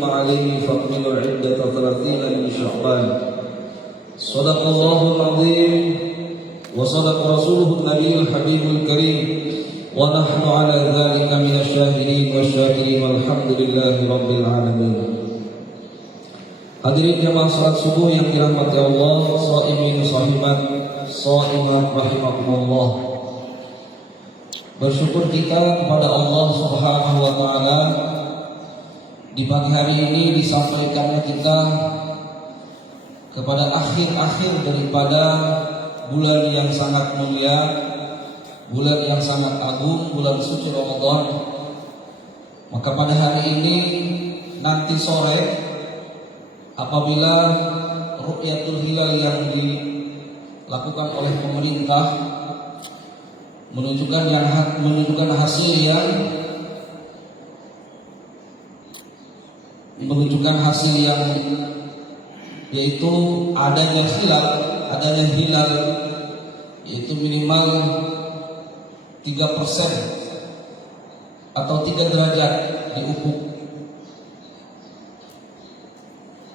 غم عليه فاكملوا عدة 30 من شعبان. صدق الله العظيم وصدق رسوله النبي الحبيب الكريم ونحن على ذلك من الشاهدين والشاكرين والحمد لله رب العالمين. Hadirin jamaah salat subuh yang dirahmati Allah, shaimin shahimat, shaimat rahimakumullah. Bersyukur kita kepada Allah Subhanahu wa taala di pagi hari ini disampaikannya kita kepada akhir-akhir daripada bulan yang sangat mulia, bulan yang sangat agung, bulan suci Ramadan. Maka pada hari ini nanti sore apabila ru'yatul hilal yang dilakukan oleh pemerintah menunjukkan hasil yang yaitu adanya hilal yaitu minimal 3% atau 3 derajat di ufuk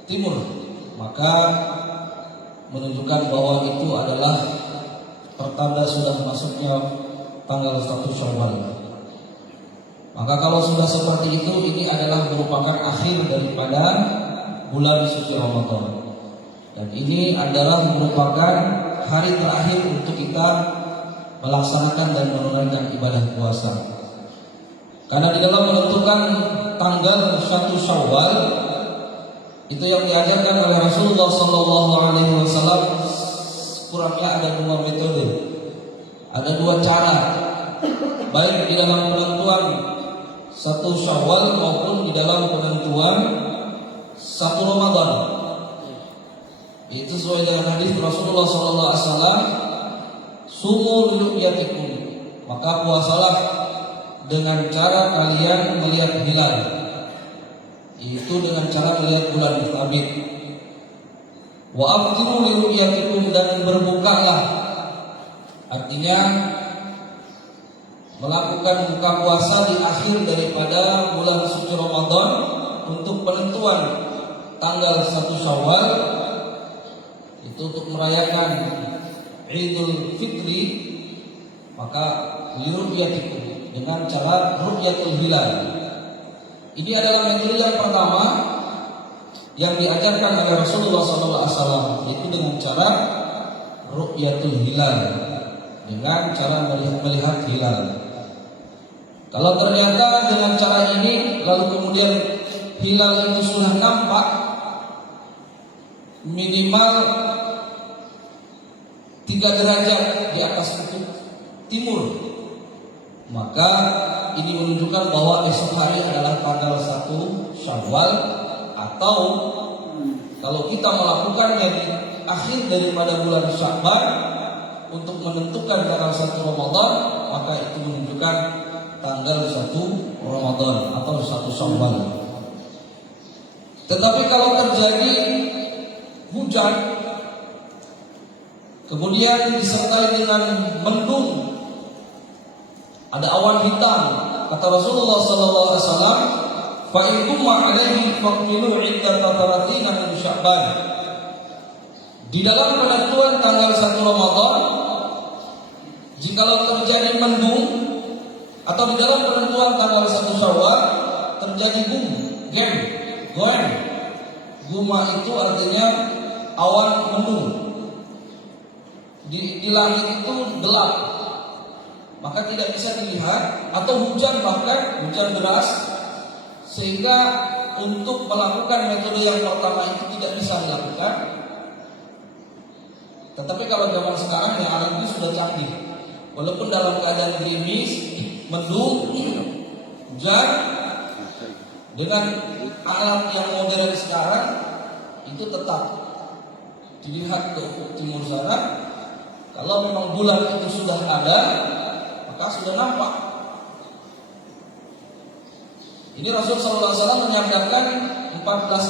timur, maka menunjukkan bahwa itu adalah pertanda sudah masuknya tanggal 1 Syawal. Maka kalau sudah seperti itu, ini adalah merupakan akhir daripada bulan suci Ramadan. Dan ini adalah merupakan hari terakhir untuk kita melaksanakan dan menunaikan ibadah puasa. Karena di dalam menentukan tanggal 1 Syawal itu yang diajarkan oleh Rasulullah SAW, kurangnya ada 2 metode, ada 2 cara, baik di dalam penentuan 1 Syawal maupun di dalam penentuan 1 Ramadan. Itu sesuai dengan hadis Rasulullah SAW, sumu liru'yatikum, maka puasalah dengan cara kalian melihat hilal, itu dengan cara melihat bulan terbit. Wa aftiru li ru'yatikum, dan berbukalah, artinya melakukan buka puasa di akhir daripada bulan suci Ramadan untuk penentuan tanggal 1 Syawal, itu untuk merayakan Idul Fitri. Maka li ru'yatikum, dengan cara ru'yatul hilal. Ini adalah metode yang pertama yang diajarkan oleh Rasulullah SAW, yaitu dengan cara ru'yatul hilal, dengan cara melihat hilal. Kalau ternyata dengan cara ini lalu kemudian hilal itu sudah nampak minimal 3 derajat di atas ufuk timur, maka ini menunjukkan bahwa esok hari adalah tanggal 1 Syawal, atau kalau kita melakukannya di akhir daripada bulan Sya'ban untuk menentukan tanggal 1 Ramadan, maka itu menunjukkan tanggal 1 Ramadan atau 1 Syawal. Tetapi kalau terjadi hujan kemudian disertai dengan mendung, ada awan hitam, kata Rasulullah SAW, fa in kumma alaihi faqmilu 30 min Sya'ban. Di dalam penentuan tanggal 1 Ramadan, jikalau terjadi mendung, atau di dalam penentuan tanggal 1 Syawal terjadi goen. Guma itu artinya awan mendung. Di langit itu gelap, maka tidak bisa dilihat, atau hujan, bahkan hujan deras, sehingga untuk melakukan metode yang pertama itu tidak bisa dilakukan. Tetapi kalau zaman sekarang ya alat itu sudah canggih, walaupun dalam keadaan gerimis, mendung, hujan, dengan alat yang modern sekarang itu tetap dilihat ke ufuk timur sana. Kalau memang bulan itu sudah ada, maka sudah nampak. Ini Rasul SAW menyampaikan 14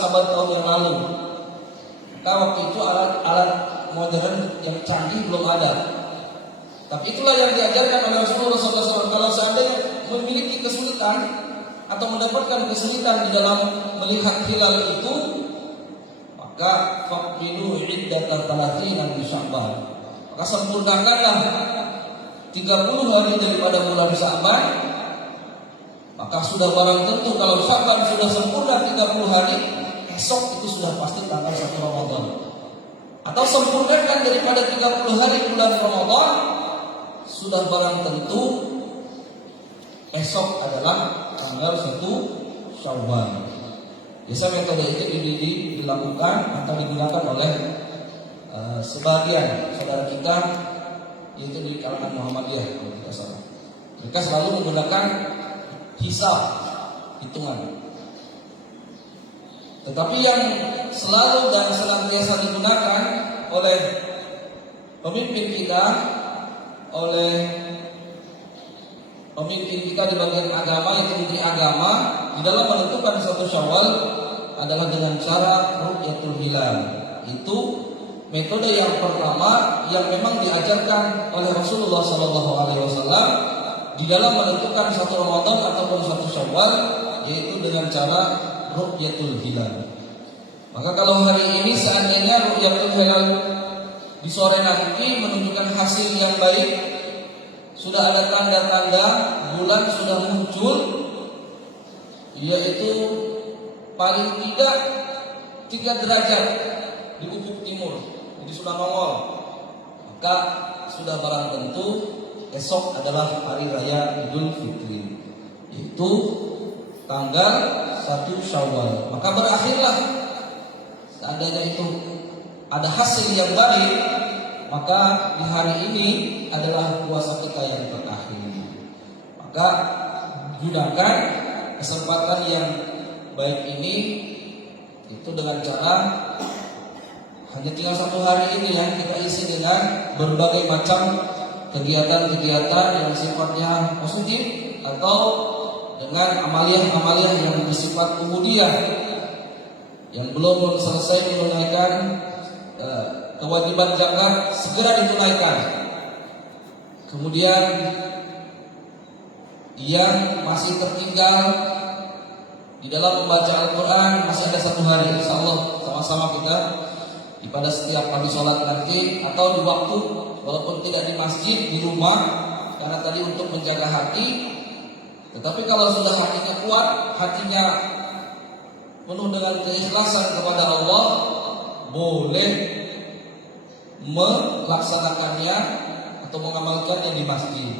abad tahun yang lalu. Maka waktu itu alat modern yang canggih belum ada. Tapi itulah yang diajarkan oleh Rasulullah SAW. Kalau seandainya memiliki kesulitan atau mendapatkan kesulitan di dalam melihat hilal itu, maka faqbilu iddata 30 min Sya'ban. Maka sempurnakanlah 30 hari daripada bulan Sya'ban. Maka sudah barang tentu kalau Sya'ban sudah sempurna 30 hari, esok itu sudah pasti tanggal 1 Ramadan. Atau sempurnakan daripada 30 hari bulan Ramadan, sudah barang tentu esok adalah tanggal 1 Syawal. Biasa metode itu dilakukan atau digunakan oleh sebagian saudara kita, yaitu di kalangan Muhammadiyah kalau tidak salah. Mereka selalu menggunakan hisab, hitungan. Tetapi yang selalu dan senantiasa digunakan oleh pemimpin kita, oleh pemimpin kita di bagian agama, yaitu di agama, di dalam menentukan satu Syawal adalah dengan cara ru'yatul hilal. Itu metode yang pertama yang memang diajarkan oleh Rasulullah SAW di dalam menentukan satu Ramadan ataupun satu Syawal, yaitu dengan cara ru'yatul hilal. Maka kalau hari ini seandainya ru'yatul hilal di sore nanti menunjukkan hasil yang baik, sudah ada tanda-tanda bulan sudah muncul, yaitu paling tidak 3 derajat di ufuk timur, jadi sudah nongol, maka sudah barang tentu esok adalah hari raya Idul Fitri, yaitu tanggal 1 Syawal. Maka berakhirlah, seandainya itu ada hasil yang baik, maka di hari ini adalah puasa kita yang terakhir. Maka gunakan kesempatan yang baik ini itu dengan cara hanya tinggal 1 hari ini yang kita isi dengan berbagai macam kegiatan-kegiatan yang sifatnya positif atau dengan amaliah-amaliah yang bersifat ubudiyah yang belum selesai menunaikan kewajiban zakat, segera ditunaikan. Kemudian yang masih tertinggal di dalam membaca Al-Quran masih ada 1 hari, insya Allah sama-sama kita pada setiap kali sholat nanti atau di waktu, walaupun tidak di masjid, di rumah, karena tadi untuk menjaga hati. Tetapi kalau sudah hatinya kuat, hatinya penuh dengan keikhlasan kepada Allah, boleh melaksanakannya atau mengamalkannya di masjid.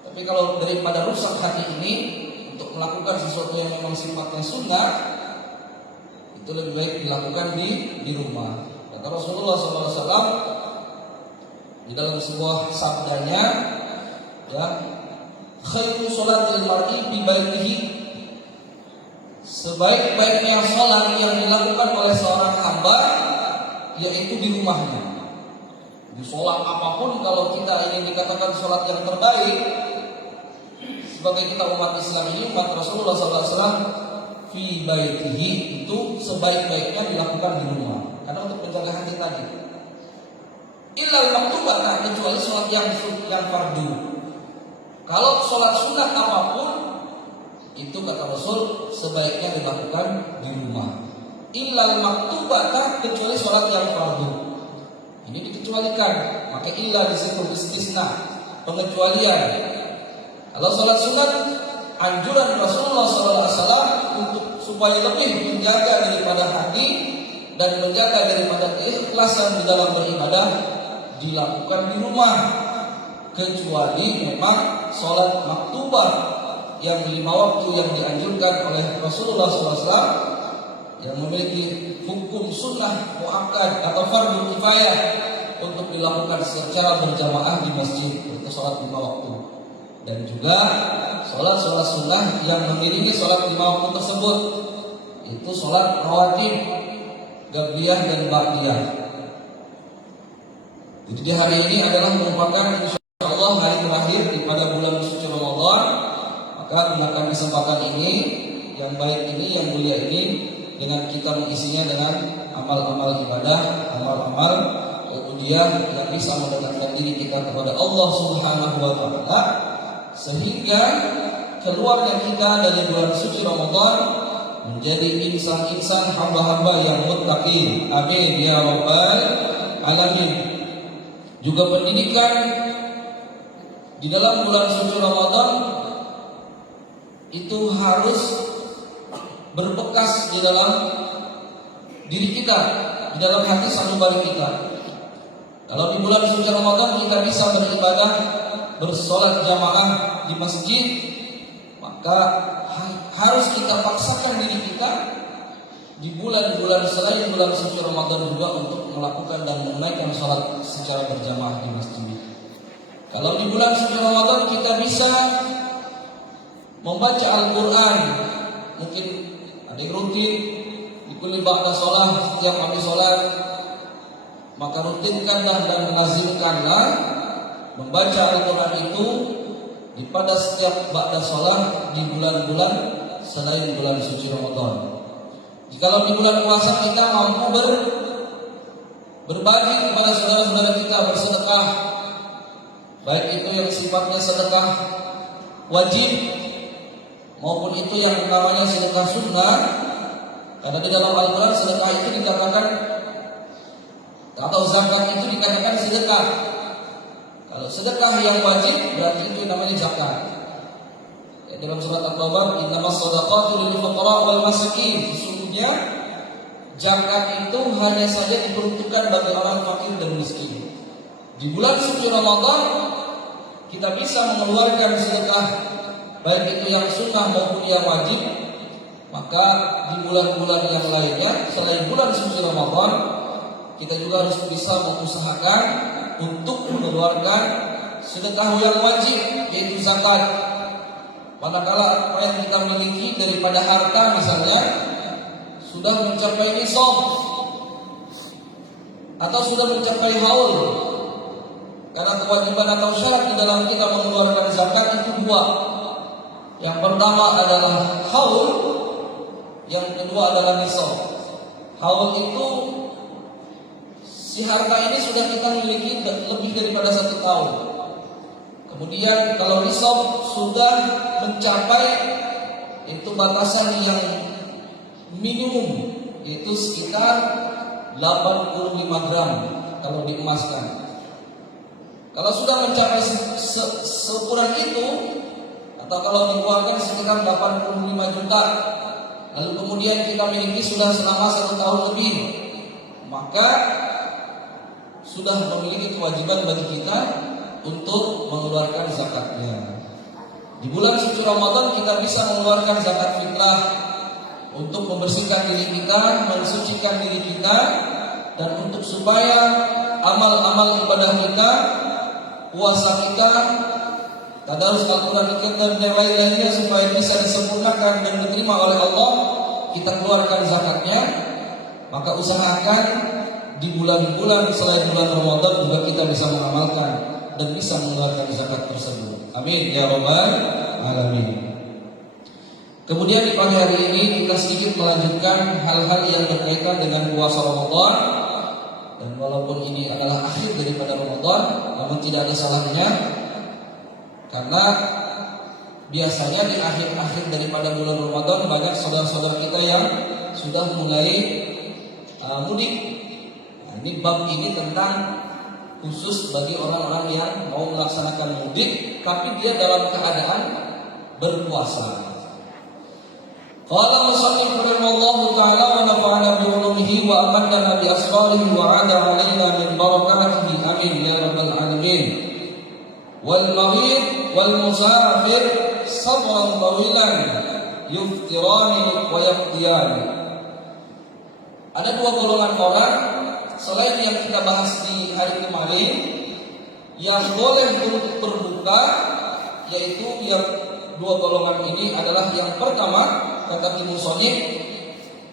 Tapi kalau daripada rusak hati ini untuk melakukan sesuatu yang memang sifatnya sunnah, itu lebih baik dilakukan di rumah. Kata Rasulullah SAW di dalam sebuah sabdanya, ya, khairu sholatil mar'i bi baitihi, sebaik-baiknya sholat yang dilakukan oleh seorang hamba yaitu di rumahnya. Di sholat apapun, kalau kita ingin dikatakan sholat yang terbaik sebagai kita umat Islam ini, umat Rasulullah SAW, fi baitihi, itu sebaik-baiknya dilakukan di rumah. Karena untuk menjaga hati tadi. Illal maktubah, kecuali sholat yang fardu. Kalau sholat sunat apapun, itu kata Rasul sebaiknya dilakukan di rumah. Illal maktubah, kecuali sholat yang fardu. Ini dikecualikan, maka illa di situ istisna, pengecualian. Kalau sholat sunat, anjuran Rasulullah SAW untuk supaya lebih menjaga daripada hati dan menjaga daripada keikhlasan di dalam beribadah dilakukan di rumah, kecuali memang sholat maktubah yang 5 waktu yang dianjurkan oleh Rasulullah SAW yang memiliki hukum sunnah muakkad atau fardu kifayah untuk dilakukan secara berjamaah di masjid untuk sholat 5 waktu, dan juga sholat-sholat sunnah yang mengiringi sholat 5 waktu tersebut, itu sholat rawatib, qabliyah dan ba'diyah. Jadi di hari ini adalah merupakan insyaallah hari terakhir di pada bulan suci Ramadan. Maka gunakan kesempatan ini yang baik ini, yang mulia ini, dengan kita mengisinya dengan amal-amal ibadah, amal-amal ubudiyah yang bisa mendekatkan diri kita kepada Allah Subhanahu wa taala, sehingga keluarnya kita dari bulan suci Ramadan menjadi insan-insan hamba-hamba yang muttaqin. Amin ya rabbal alamin. Juga pendidikan di dalam bulan suci Ramadan itu harus berbekas di dalam diri kita, di dalam hati sanubari kita. Kalau di bulan suci Ramadan kita bisa beribadah, bersolat jamaah di masjid, maka harus kita paksakan diri kita di bulan-bulan selain bulan suci Ramadan juga untuk melakukan dan menunaikan sholat secara berjamaah di masjid. Kalau di bulan suci Ramadan kita bisa membaca Al-Quran, mungkin ada yang rutin di kulli ba'da sholat, setiap habis sholat, maka rutinkanlah dan lazimkanlah membaca Al-Quran itu pada setiap ba'da sholat di bulan-bulan selain bulan suci Ramadan. Jikalau di bulan puasa kita mampu berbagi kepada saudara-saudara kita, bersedekah, baik itu yang sifatnya sedekah wajib maupun itu yang namanya sedekah sunnah. Karena di dalam Al-Quran sedekah itu dikatakan, atau zakat itu dikatakan sedekah. Kalau sedekah yang wajib berarti itu namanya zakat. Ya, dalam surat At-Taubah, innamas shadaqatu lil fuqara wal masakin. Sesungguhnya zakat itu hanya saja diperuntukkan bagi orang fakir dan miskin. Di bulan suci Ramadan kita bisa mengeluarkan sedekah baik itu yang sunnah maupun yang wajib. Maka di bulan-bulan yang lainnya selain bulan suci Ramadan kita juga harus bisa mengusahakan untuk mengeluarkan sedekah yang wajib, yaitu zakat. Manakala apa yang kita miliki daripada harta misalnya sudah mencapai nisab atau sudah mencapai haul. Karena kewajiban atau syarat di dalam kita mengeluarkan zakat itu dua. Yang pertama adalah haul, yang kedua adalah nisab. Haul itu si harta ini sudah kita miliki lebih daripada 1 tahun. Kemudian kalau nisab sudah mencapai itu batasan yang minimum, yaitu sekitar 85 gram kalau diemaskan. Kalau sudah mencapai seukuran itu, atau kalau dikeluarkan sekitar 85 juta, lalu kemudian kita miliki sudah selama 1 tahun lebih, maka sudah memiliki kewajiban bagi kita untuk mengeluarkan zakatnya. Di bulan suci Ramadan kita bisa mengeluarkan zakat fitrah untuk membersihkan diri kita, mensucikan diri kita, dan untuk supaya amal-amal ibadah kita, puasa kita, tadarus Al-Quran kita, dan lain-lainnya supaya bisa disempurnakan dan diterima oleh Allah, kita keluarkan zakatnya. Maka usahakan di bulan-bulan selain bulan Ramadan juga kita bisa mengamalkan dan bisa mengeluarkan zakat tersebut. Amin ya rabbal alamin. Kemudian di pagi hari ini kita sedikit melanjutkan hal-hal yang berkaitan dengan puasa Ramadan. Dan walaupun ini adalah akhir daripada Ramadan, namun tidak ada salahnya, karena biasanya di akhir-akhir daripada bulan Ramadan banyak saudara-saudara kita yang sudah mulai mudik. Nah, ini bab ini tentang khusus bagi orang-orang yang mau melaksanakan mudik tapi dia dalam keadaan berpuasa. Qala musannif rahimahullahu ta'ala wa nafa'ana bi ulumihi wa amanna bi asrarihi wa 'ada 'alaina min barakatihi amin ya rabbal alamin. Wal marid wal musafir sabran tawilan yuftirani wa yaqdiyan. Ada 2 golongan orang selain yang kita bahas di hari kemarin yang boleh untuk berbuka, yaitu yang 2 golongan ini adalah yang pertama kata musannif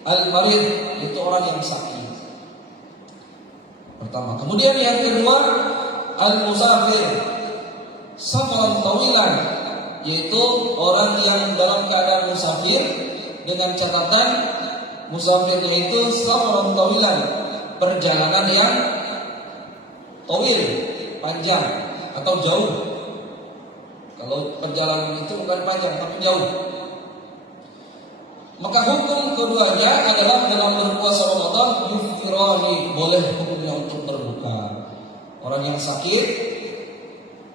al-marid, itu orang yang sakit. Pertama. Kemudian yang kedua al-musafir safaran tawilan, yaitu orang yang dalam keadaan musafir dengan catatan musafirnya itu safaran tawilan, perjalanan yang tawil, panjang atau jauh. Kalau perjalanan itu bukan panjang tapi jauh. Maka hukum keduanya adalah dalam berpuasa Ramadan yuftirani, boleh hukumnya untuk berbuka. Orang yang sakit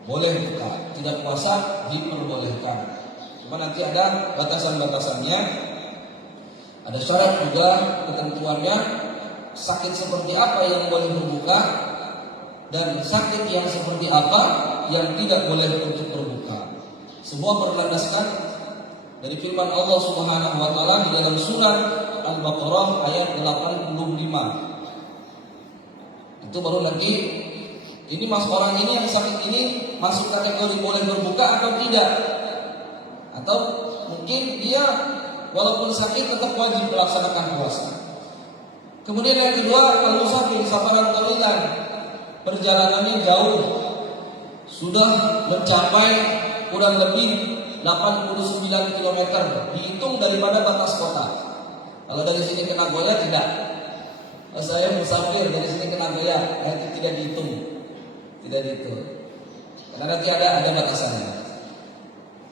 boleh buka, tidak puasa diperbolehkan. Cuma nanti ada batasan-batasannya, ada syarat juga ketentuannya, sakit seperti apa yang boleh berbuka dan sakit yang seperti apa yang tidak boleh untuk berbuka. Semua berlandaskan dari firman Allah Subhanahu wa taala di dalam surat Al-Baqarah ayat 85. Itu baru lagi ini orang ini yang sakit ini masuk kategori boleh berbuka atau tidak? Atau mungkin dia walaupun sakit tetap wajib melaksanakan puasa. Kemudian yang kedua, al-musafir safaran tawilan, perjalanannya jauh, sudah mencapai kurang lebih 89 km, dihitung daripada batas kota. Kalau dari sini ke Nagoya tidak. Saya musafir dari sini ke Nagoya, itu tidak dihitung. Tidak dihitung. Karena nanti ada batasannya.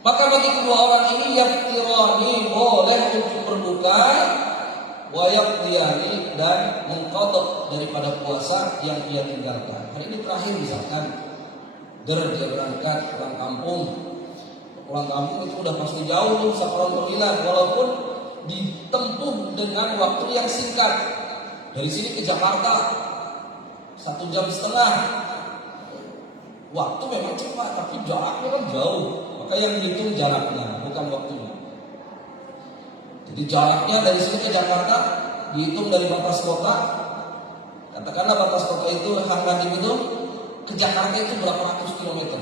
Maka bagi kedua orang ini yaftirani, boleh untuk berbuka, wa yaqdiyani, dan mengqadha daripada puasa yang dia tinggalkan. Hari ini terakhir misalkan dia berangkat pulang kampung. Pulang kampung itu udah pasti jauh safaran tawilan, walaupun ditempuh dengan waktu yang singkat. Dari sini ke Jakarta 1,5 jam. Waktu memang cepat, tapi jaraknya kan jauh. Maka yang dihitung jaraknya, bukan waktunya. Jadi jaraknya dari sini ke Jakarta dihitung dari batas kota. Katakanlah batas kota itu Hangganim itu ke Jakarta itu berapa ratus kilometer.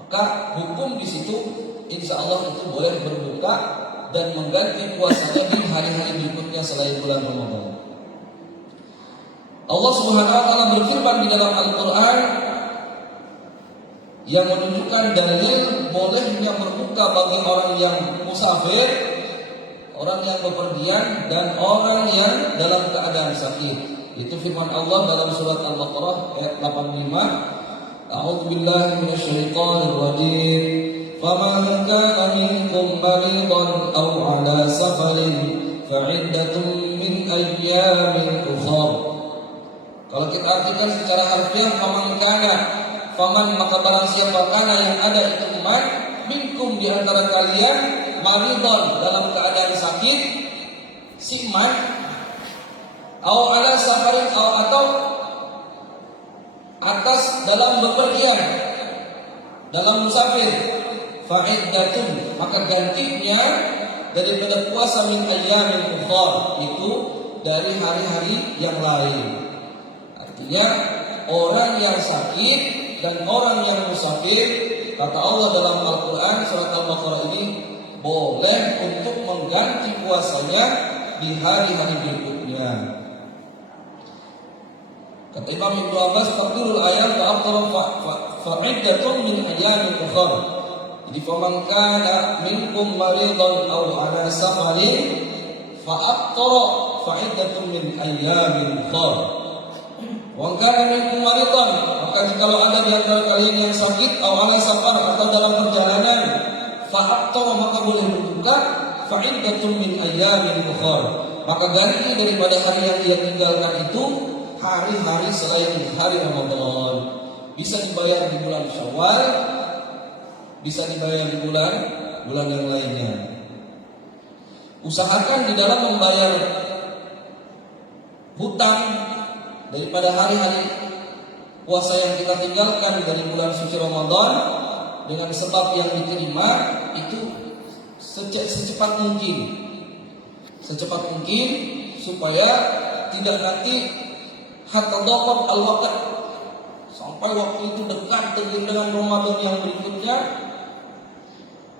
Maka hukum di situ insya Allah itu boleh berbuka dan mengganti puasanya di hari-hari berikutnya selain bulan Ramadan. Allah Subhanahu wa taala berfirman di dalam Al-Qur'an yang menunjukkan dalil bolehnya berbuka bagi orang yang musafir, orang yang bepergian, dan orang yang dalam keadaan sakit. Itu firman Allah dalam surat Al-Baqarah ayat 85. A'udzu billahi minasyaitonir rajim. Faman kana minkum maridan aw 'ala safarin fa'iddatun min ayyamin ukhra. Kalau kita artikan secara harfiah, faman maka barang siapa kana yang ada itu umat minkum di antara kalian maridon dalam keadaan sakit, si man au ala safarin atau atas dalam bepergian, dalam musafir, fa'iddatun maka gantinya daripada puasa min ayyamin ukhra, itu dari hari-hari yang lain. Artinya orang yang sakit dan orang yang musafir, kata Allah dalam Al-Quran surat Al-Baqarah ini, boleh untuk mengganti puasanya di hari-hari berikutnya. Kata Imam Ibnu Abbas, tafsirul ayat fa'iddatun min ayyamin ukhra. Jadi faman kana minkum maridan aw ala safarin fa'aftara fa'iddatun min ayyamin ukhra. Wangkana minkum maridan, maka jikalau ada di antara kalian yang sakit atau ala safar atau dalam perjalanan, fa'aftara maka boleh berbuka, fa'iddatun min ayyamin ukhra. Maka ganti daripada hari yang dia tinggalkan itu hari-hari selain hari Ramadan. Bisa dibayar di bulan Syawal, bisa dibayar di bulan yang lainnya. Usahakan di dalam membayar hutang daripada hari-hari puasa yang kita tinggalkan dari bulan suci Ramadan dengan sebab yang diterima itu secepat mungkin, supaya tidak nanti hatta dapat al-waqt, sampai waktu itu dekat dengan Ramadan yang berikutnya,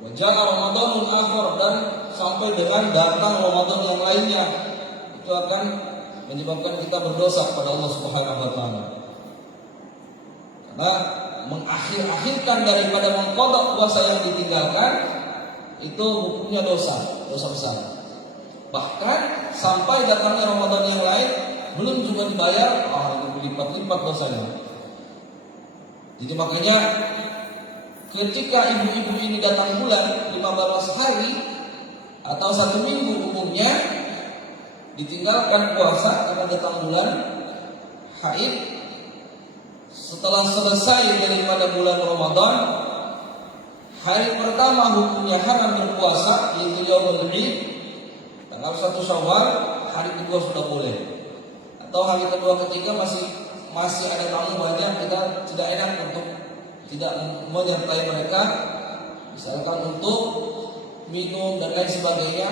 wajah Ramadanul akhir, dan sampai dengan datang Ramadan yang lainnya, itu akan menyebabkan kita berdosa kepada Allah Subhanahu wa taala. Karena mengakhir-akhirkan daripada mengqadha puasa yang ditinggalkan itu hukumnya dosa besar. Bahkan sampai datangnya Ramadan yang lain belum juga dibayar, itu berlipat-lipat dosanya. Jadi makanya ketika ibu-ibu ini datang bulan 15 hari atau 1 minggu umumnya ditinggalkan puasa karena datang bulan haid. Setelah selesai daripada bulan Ramadan, hari pertama hukumnya haram berpuasa, yaitu Yaumul Id, tanggal 1 Syawal. Hari kedua sudah boleh, atau hari kedua ketiga masih ada tamu banyak, kita tidak enak untuk tidak menyertai mereka, misalkan untuk minum dan lain sebagainya.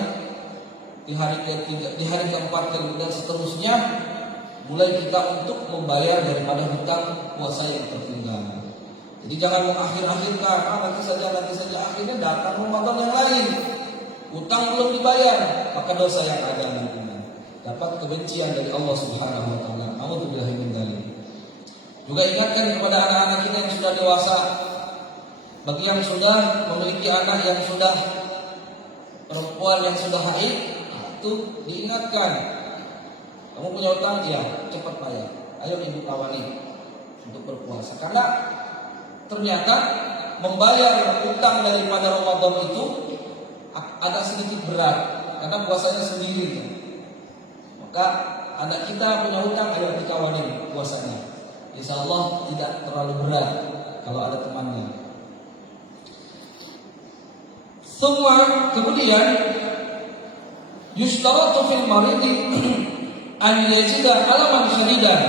Di hari ketiga, di hari keempat dan seterusnya, mulai kita untuk membayar daripada hutang puasa yang tertinggal. Jadi jangan mengakhir-akhirkan, nanti saja. Akhirnya datang Ramadan yang lain, hutang belum dibayar, maka dosa yang ada nantinya dapat kebencian dari Allah Subhanahu wa taala. A'udzubillahi min dzalik. Juga ingatkan kepada anak-anak kita yang sudah dewasa, bagi yang sudah memiliki anak yang sudah perempuan yang sudah haid, itu diingatkan, kamu punya utang, ya cepat bayar. Ayo ibu kawani untuk berpuasa. Karena ternyata membayar utang daripada Ramadan itu agak sedikit berat, karena puasanya sendiri. Maka anak kita punya utang, ayo dikawani puasanya. Insya Allah tidak terlalu berat kalau ada temannya. Semua kemudian yustaratu fil maridi an yajida alaman syadidan.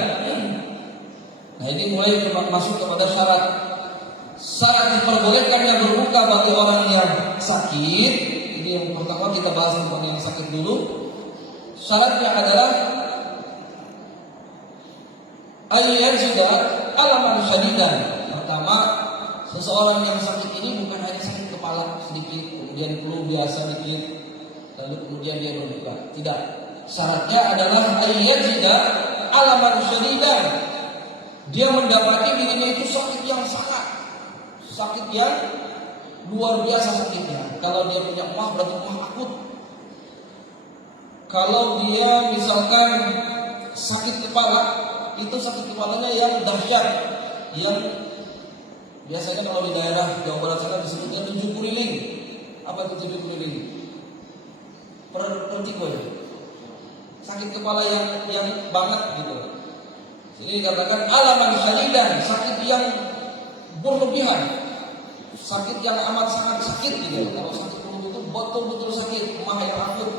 Nah, ini mulai masuk kepada syarat diperbolehkannya berbuka bagi orang yang sakit. Ini yang pertama kita bahas tentang yang sakit dulu. Syaratnya adalah al-yajida alaman syadidan. Pertama, seseorang yang sakit ini bukan hanya sakit kepala sedikit, kemudian flu biasa sedikit, lalu kemudian dia berbuka. Tidak. Syaratnya adalah al-yajida alaman syadidan. Dia mendapati dirinya itu sakit yang sakit yang luar biasa sakitnya. Kalau dia punya emah berarti emah akut. Kalau dia misalkan sakit kepala, itu sakit kepalanya yang dahsyat, yang biasanya kalau di daerah Jawa Barat sana disebutnya 7 kuriling. Apa itu 7 kuriling? Pertikul. Sakit kepala yang banget gitu. Jadi dikatakan alaman syadidan, sakit yang berlebihan, sakit yang amat sangat sakit gitu. Kalau sakit perut itu betul-betul sakit, emah yang akut,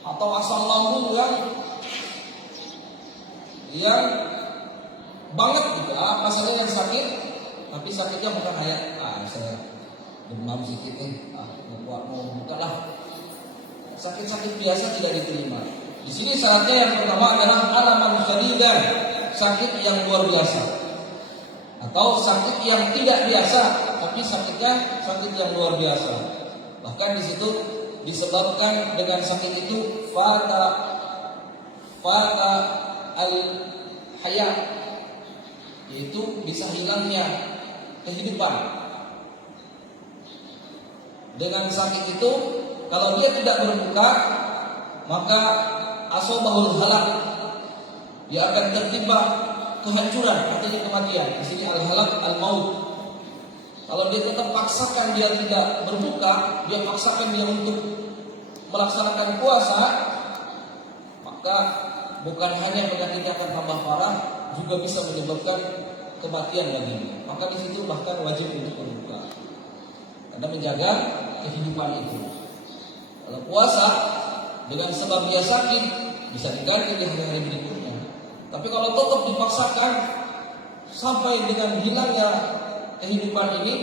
atau asam lambung yang banget gitu. Masalahnya yang sakit, tapi sakitnya bukan kayak saya demam sedikit mau buka lah. Sakit-sakit biasa tidak diterima. Di sini syaratnya yang pertama adalah alaman syadidan, sakit yang luar biasa, atau sakit yang tidak biasa, tapi sakitnya sakit yang luar biasa. Bahkan di situ disebabkan dengan sakit itu fata al-hayat, yaitu bisa hilangnya kehidupan. Dengan sakit itu kalau dia tidak berbuka, maka asobahul halak, dia akan tertimpa kehancuran, artinya kematian. Di sini al-halak al-maut. Kalau dia tetap paksakan dia tidak berbuka, dia paksakan dia untuk melaksanakan puasa, maka bukan hanya penyakitnya akan tambah parah, juga bisa menyebabkan kematian baginya. Maka di situ bahkan wajib untuk berbuka, karena menjaga kehidupan itu. Kalau puasa dengan sebab dia sakit bisa diganti di hari-hari berikutnya. Tapi kalau tetap dipaksakan sampai dengan hilangnya kehidupan ini,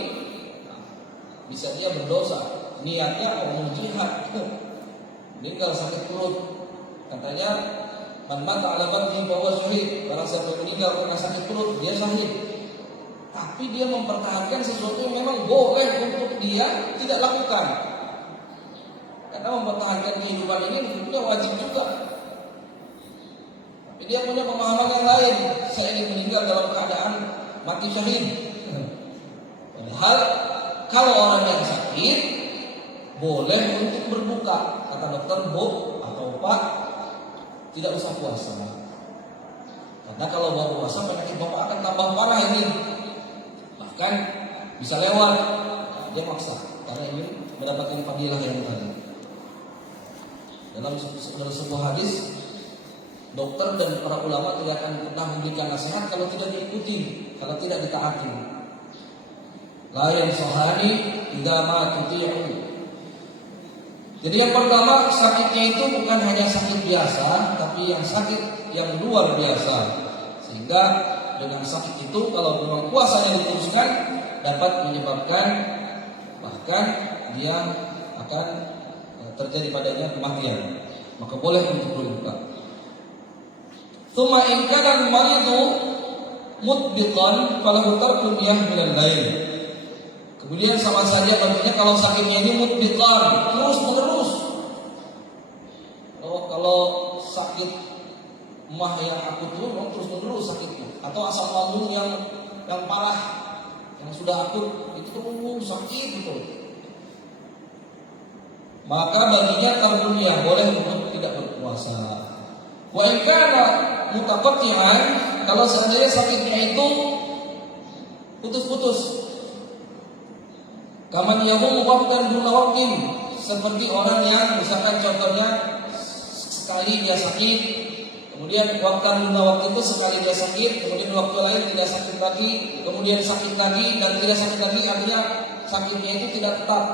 bisa dia berdosa. Niatnya mau jihad, meninggal sakit perut. Katanya man mata ala batni fa huwa syahid. Barang siapa meninggal karena sakit perut, dia syahid. Tapi dia mempertahankan sesuatu yang memang boleh untuk dia tidak lakukan. Karena mempertahankan kehidupan ini tentunya wajib juga. Tapi dia punya pemahaman yang lain. Saya ingin meninggal dalam keadaan mati syahid. Padahal kalau orang yang sakit boleh untuk berbuka. Kata dokter, Bu atau Pak, tidak usah puasa. Karena kalau baru puasa penyakit Bapak akan tambah parah ini. Bahkan bisa lewat, dia maksa karena ingin mendapatkan fadilah yang tadi. Dalam sebuah hadis, dokter dan para ulama tidak akan pernah memberikan nasihat kalau tidak diikuti, kalau tidak ditaati. La yansahani idza ma tuti'u. Jadi yang pertama, sakitnya itu bukan hanya sakit biasa, tapi yang sakit yang luar biasa. Sehingga dengan sakit itu kalau memang puasanya diteruskan dapat menyebabkan bahkan dia akan terjadi padanya kematian. Maka boleh untuk berbuka. Tsumma in kana al-maridu mutbiqan falahu tarku miyah min al-lail. Kemudian sama saja baginya kalau sakitnya ini mutbiqan, terus menerus. Kalau sakit mah yang akut itu terus menerus sakitnya, atau asam lambung yang parah, yang sudah akut itu terus sakit gitu. Maka baginya tarkunya boleh untuk tidak berpuasa. Wa in kana mutaqatti'an, kalau seandainya sakitnya itu putus-putus. Kaman yahum waqtan duna waqtin, seperti orang yang misalkan contohnya sekali dia sakit, kemudian waqtan duna waqtin itu sekali dia sakit, kemudian waktu lain tidak sakit lagi, kemudian sakit lagi dan tidak sakit lagi, artinya sakitnya itu tidak tetap.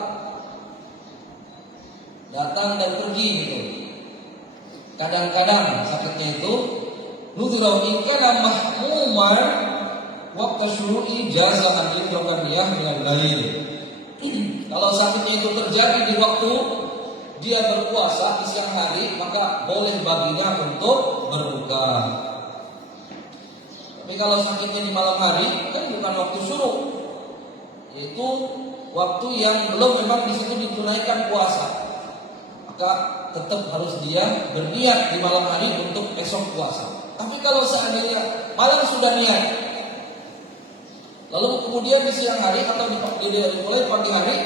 Datang dan pergi gitu. Kadang-kadang sakitnya itu nudhurau in kana mahmuman waqta syuru'i jaza an yutrakiyah min al-lail. Kalau sakitnya itu terjadi di waktu dia berpuasa di siang hari, maka boleh baginya untuk berbuka. Tapi kalau sakitnya di malam hari, kan bukan waktu syuruk, yaitu waktu yang belum memang di situ ditunaikan puasa. Maka tetap harus dia berniat di malam hari untuk esok puasa. Tapi kalau seandainya malam sudah niat, lalu kemudian di siang hari atau mulai pagi hari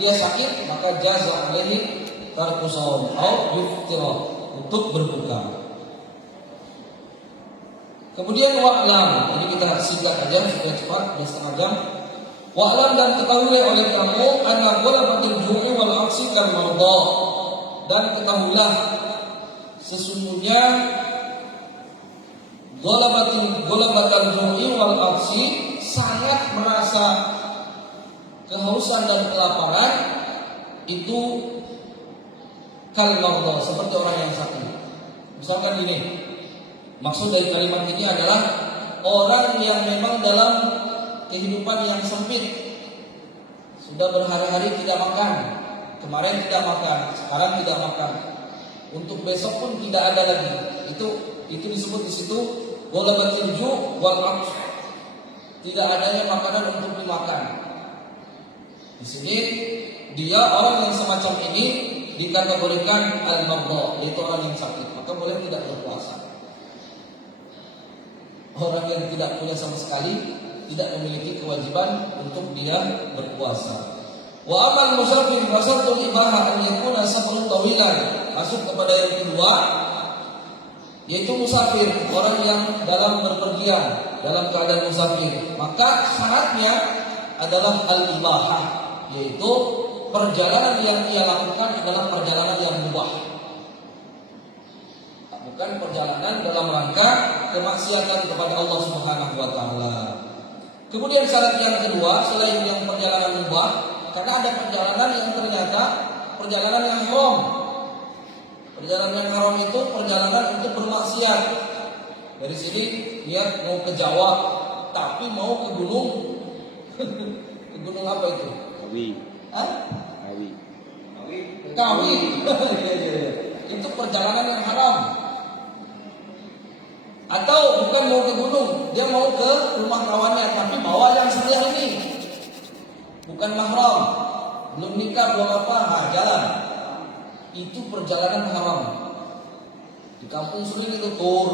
dia sakit, maka jaza alaihi tarku shaum au yuftira, untuk berbuka. Kemudian wa'lam, ini kita singkat aja supaya cepat, sudah setengah jam. Wa'lam, dan ketahui oleh kamu anna ghalabatil ju'i wal 'aksi kal marda. Dan ketahuilah sesungguhnya ghalabatul ju'i wal 'aksi, sangat merasa kehausan dan kelaparan itu kal marda, seperti orang yang sakit. Misalkan ini, maksud dari kalimat ini adalah orang yang memang dalam kehidupan yang sempit, sudah berhari-hari tidak makan. Kemarin tidak makan, sekarang tidak makan. Untuk besok pun tidak ada lagi. Itu disebut di situ ghalabatul ju' wal 'atsy. Tidak adanya makanan untuk dimakan. Di sini dia orang yang semacam ini dikategorikan al-marda, yaitu orang yang sakit, maka boleh tidak berpuasa. Orang yang tidak punya sama sekali tidak memiliki kewajiban untuk dia berpuasa. Wa amal musafir fasatul ibaha an yakuna safarun tawilan. Masuk kepada yang kedua, yaitu musafir, orang yang dalam berpergian, dalam keadaan musafir. Maka syaratnya adalah al-ibahah, yaitu perjalanan yang ia lakukan adalah perjalanan yang mubah, bukan perjalanan dalam rangka kemaksiatan kepada Allah Subhanahu wa taala. Kemudian syarat yang kedua, selain yang perjalanan mubah, karena ada perjalanan yang ternyata perjalanan yang haram. Perjalanan yang haram itu perjalanan untuk bermaksiat. Dari sini dia mau ke Jawa, tapi mau ke gunung. Ke gunung apa itu? Kawi. Hah? Kawi. Kawi. Itu perjalanan yang haram. Atau bukan mau ke gunung, dia mau ke rumah kawannya, tapi bawa yang sebelah ini. Bukan mahram, belum nikah, belum apa, jalan. Itu perjalanan haram. Di kampung sendiri itu tur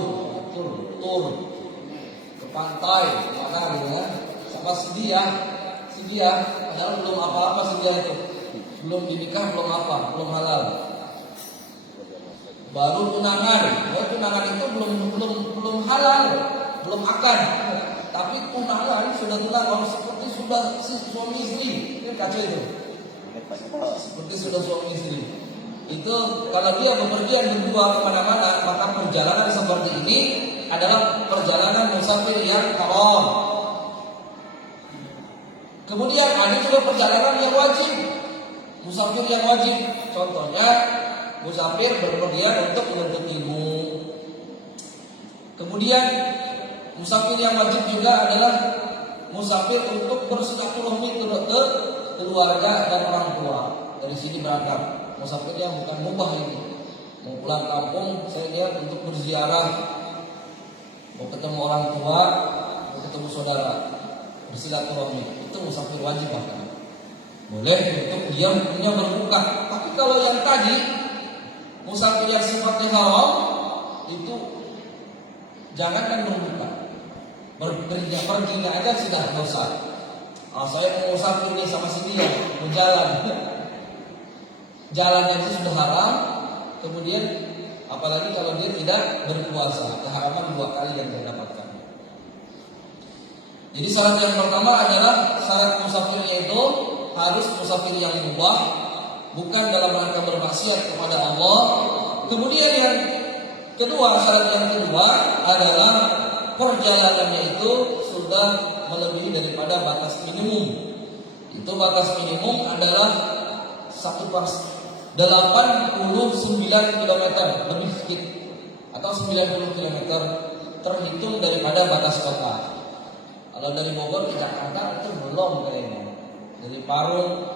ke pantai, mana gitu ya, sama sedia, padahal belum apa-apa sedia itu, belum dinikah, belum apa, belum halal. Baru tunangan, tunangan itu belum halal, belum akad, tapi tunangan sudah tunangan seperti sudah suami istri, kan kacau itu. Seperti sudah suami istri. Itu kalau dia bepergian berdua kemana-mana, maka perjalanan seperti ini adalah perjalanan musafir yang haram. Kemudian ada juga perjalanan yang wajib, musafir yang wajib. Contohnya musafir berpergian untuk menuntut ilmu. Kemudian musafir yang wajib juga adalah musafir untuk bersilaturahmi ke keluarga dan orang tua. Dari sini berangkat. Musafir yang bukan mubah ini. Mau pulang kampung, saya lihat untuk berziarah, mau ketemu orang tua, mau ketemu saudara, bersilaturahmi. Itu musafir wajib bahkan. Boleh untuk dia punya berbuka. Tapi kalau yang tadi musafir yang sifatnya haram, itu jangankan berbuka. Perginya aja sudah dosa. Saya mau musafir nih sama si dia, mau jalan. Jalannya itu sudah haram. Kemudian apalagi kalau dia tidak berpuasa, keharaman 2 kali yang dia dapatkan. Jadi syarat yang pertama adalah syarat musafir yaitu harus musafir yang mubah, bukan dalam rangka bermaksiat kepada Allah. Kemudian yang kedua, syarat yang kedua adalah perjalanannya itu sudah melebihi daripada batas minimum. Itu batas minimum adalah 1/89 km lebih sedikit atau 90 km terhitung daripada batas kota. Kalau dari Bogor ke Jakarta itu belum kayaknya. Dari Parung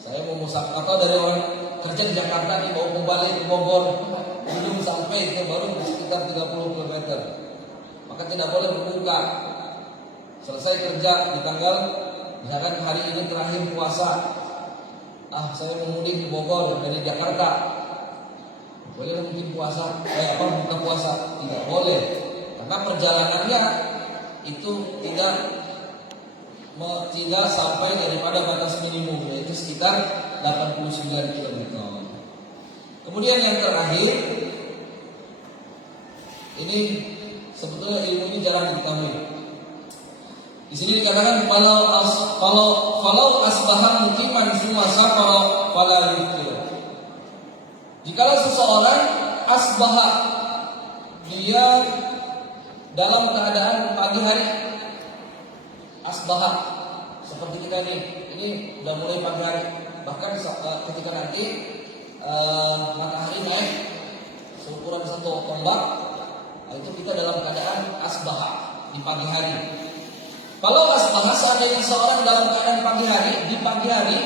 saya mau musafir atau dari orang kerja di Jakarta dibawa kembali ke Bogor, belum sampai itu baru sekitar 30 km. Maka tidak boleh berbuka. Selesai kerja di tanggal, misalkan hari ini terakhir puasa. Saya mau mudik di Bogor dari Jakarta. Boleh mungkin puasa, buka puasa? Tidak boleh. Karena perjalanannya itu tidak sampai daripada batas minimum, yaitu sekitar 89 km. Kemudian yang terakhir, ini sebetulnya ilmu ini jarang diketahui. Di sini dikatakan kalau asbahan mukiman summa safara fala yuftir. Jikalau seseorang asbaha, dia dalam keadaan pagi hari, asbaha seperti kita ini udah mulai pagi hari, bahkan ketika nanti matahari naik seukuran 1 tombak, itu kita dalam keadaan asbaha di pagi hari. Kalau asbaha seandainya seorang dalam keadaan di pagi hari,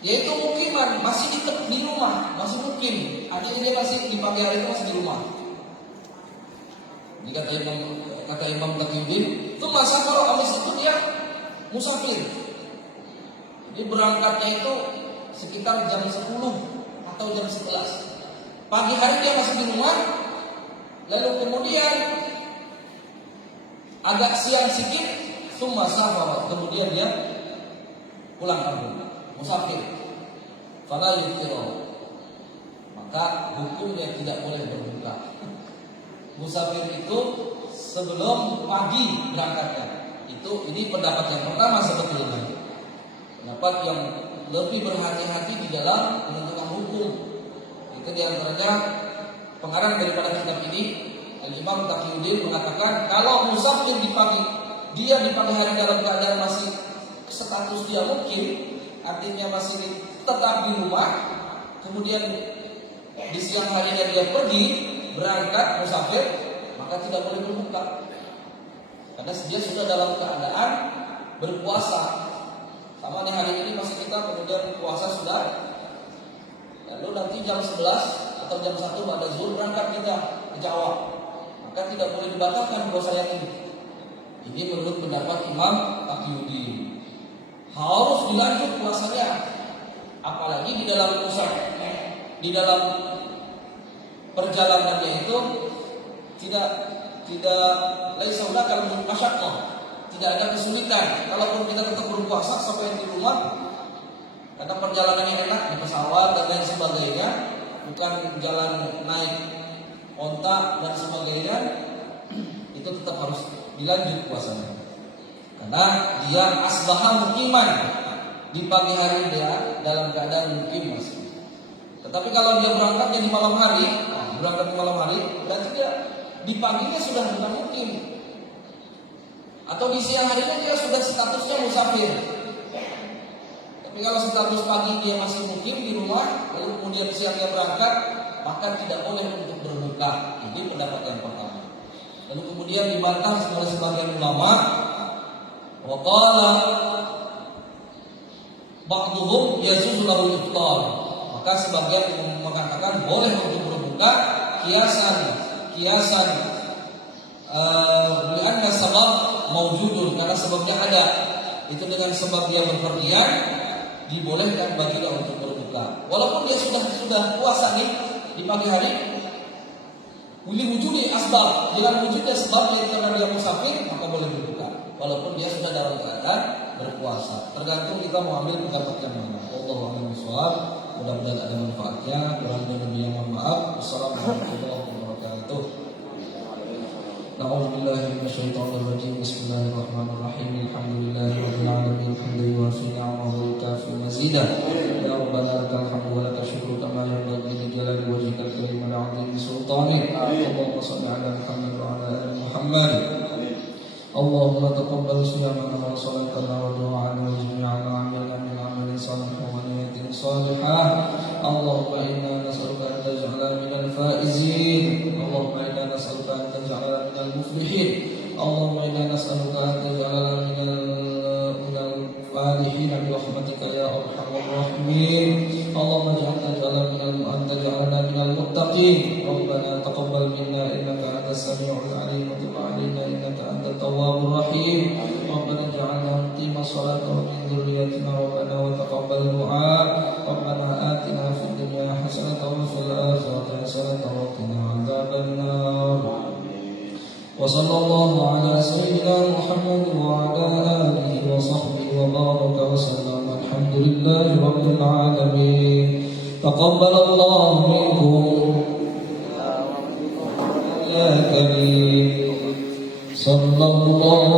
yaitu mukiman, masih di rumah, masih mukim, artinya dia masih di pagi hari itu masih di rumah. Jika kata Imam Taqiyuddin, itu masa kalau habis itu dia musafir. Jadi berangkatnya itu sekitar jam 10 atau jam 11. Pagi hari dia masih di rumah, lalu kemudian agak siang sedikit, summa safara, kemudian dia pulang kampung, musafir. Fala yuftir. Maka hukumnya tidak boleh berbuka. Musafir itu sebelum pagi berangkatnya. Ini pendapat yang pertama sebetulnya. Pendapat yang lebih berhati-hati di dalam menentukan hukum. Itu diantaranya pengarang daripada kitab ini, Imam Taqiyuddin mengatakan kalau musafir di pagi hari dalam keadaan masih status dia mungkin, artinya masih tetap di rumah, kemudian di siang harinya dia pergi berangkat musafir, maka tidak boleh berbuka karena dia sudah dalam keadaan berpuasa. Sama nih hari ini masih kita kemudian puasa sudah, lalu nanti jam 11 atau jam 1 pada zuhur berangkat kita ke Jawa, maka tidak boleh dibatalkan puasa yang ini. Ini menurut pendapat Imam Taqiyuddin. Harus dilanjut puasanya, apalagi di dalam perjalanannya itu tidak laisa hunaka masyaqqah, tidak ada kesulitan. Kalaupun kita tetap berpuasa sampai di rumah, karena perjalanannya enak di pesawat dan lain sebagainya, bukan jalan naik onta dan sebagainya, itu tetap harus dilanjut puasanya. Karena dia asbaha mukiman, di pagi hari dia dalam keadaan mukim masih. Tetapi kalau dia berangkatnya di malam hari, berarti dia di paginya sudah bukan mukim. Atau di siang harinya dia sudah statusnya musafir. Tapi kalau status pagi dia masih mukim di rumah, lalu kemudian siang dia berangkat, maka tidak boleh untuk berbuka. Ini pendapat yang pertama. Lalu kemudian dibantah oleh sebagian ulama, wa qala ba'dhum yajuzu lahu iftar. Maka sebagian mengatakan boleh untuk berbuka kiasan lianna sabab maujudun, karena sebabnya ada. Itu dengan sebab dia berpergian dibolehkan bagi dia untuk berbuka. Walaupun dia sudah puasa nih di pagi hari, wujudi asbab, dengan wujudnya sebab yaitu karena dia musafir, maka boleh berbuka. Walaupun dia sudah dalam keadaan berpuasa. Tergantung kita mau ambil pendapat yang mana. Wallahu a'lam bishawab. Mudah-mudahan ada manfaatnya. Kurang lebih yang maaf. Wassalamualaikum warahmatullahi wabarakatuh. A'udzubillahi minasyaitonir rajim. Bismillahirrahmanirrahim. Alhamdulillahirabbil alamin. Hamdan yuwafi ni'amahu wa yukafi mazidah. Ya Rabbana lakal hamdu wa lakal syukru kama yanbaghi li jalali wajhikal karim wa 'azimi sultanik. Allahumma shalli 'ala Muhammad wa 'ala ali Muhammad. Allahumma taqabbal siyamana wa salatana wa du'ana wa jami'ana amalana min amalin salih wa niyatin salihah. Allahumma inna nas'aluka an taj'ala minal faizin. Allahumma inna nas'aluka an taj'ala minal muflihin. Allahumma inna nas'aluka an taj'ala minal falihin bi rahmatika ya arhamar rahimin. Allahumma ij'alna minal muttaqin. Rabbana taqabbal minna innaka antas samiul alim wa tub 'alaina innaka antat tawwabur rahim. Rabbana ij'alna muqima sholati wa min dhurriyyatina rabbana wa taqabbal du'a. Rabbana atina fid dunya hasanatan wa fil akhirati hasanatan wa qina 'adzaban nar. Wa sallallahu ala sayyidina Muhammad wa ala alihi wa sahbihi wa baraka wa sallam. Alhamdulillahi rabbil alamin. Taqabbalallahu minkum ya karim. Sallallahu